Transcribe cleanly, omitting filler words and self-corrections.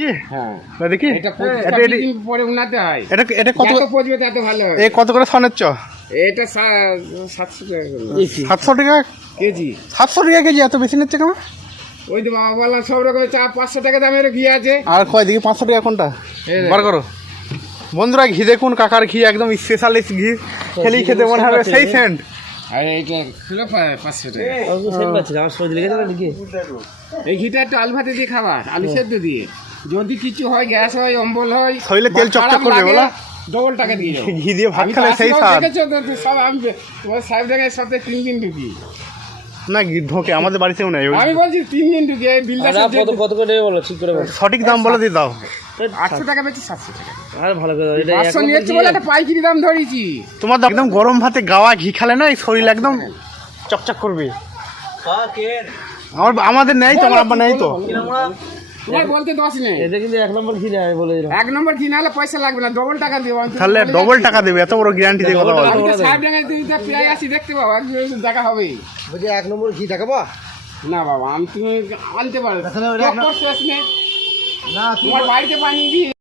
কি হ্যাঁ দেখি এটা দিন পরে উনাতে হয়। এটা কত যত পচবে তত ভালো হয়। কত করে সনের চ? এটা 700 টাকা করে 700 টাকা কেজি। 700 টাকা কেজি, এত বেশি নিচ্ছে কেমন? ওই তো বাবা বললাম সব রকমের চা 500 টাকা দামের ঘি আছে। আর কয় দেখি 500 টাকা কোনটা বার করো বন্ধুরা। ঘি দেখুন, কাকার ঘি একদম স্পেশালিস্ট ঘি, খেলেই খেতে মনে হবে সেই সেন্ট। আর এইটা ছিল 500 টাকা। এই ঘিটা একটু আলু ভাতে দিয়ে খাবার, আলু সেদ্ধ দিয়ে। যদি কিছু হয়, গ্যাস হয়, অম্বল হয়, শরীরে তেল চকচক করবে বলা, ডবল টাকা দিয়ে যাও। ঘি দিয়ে ভাত খেলে সেই স্বাদ। দেখেছো তো সব আমি তোমার সাহেব জায়গায় সপ্তাহে 3 দিন ঢুকি না। ঘি ঢোকে আমাদের বাড়িতেও নেই। আমি বলছি 3 দিন ঢুকি। এই বিলটা কত করে বলো, ঠিক করে বলো। সঠিক দাম বলে দিয়ে দাও। 800 টাকা বেচি 700 টাকা। আর ভালো করে এটা 500 নিয়েছি বলে একটা পাইকারি দাম ধরেছি। তোমার একদম গরম ভাতে গাওয়া ঘি খেলে না, এই শরীর একদম চকচক করবে। আমাদের নেই তো, আমার আব্বা নেই তো। তোমার বলতে 10 নেই। এটা কিন্তু 1 নম্বর ঘি না, আমি বলে দিলাম। 1 নম্বর ঘি না হলে পয়সা লাগবে না, ডবল টাকা দেবো। তাহলে ডবল টাকা দেবে, এত বড় গ্যারান্টি দিয়ে কথা বলো। আমি তো সাহেব জায়গায় তুমি তো প্রায় আসি, দেখতে পাবো, একদিন দেখা হবে। বলছি 1 নম্বর ঘি দেখাবো না বাবা, আমি তুমি আনতে পারো শেষ নেই না, তোমার বাড়িতে বানিয়ে দিই।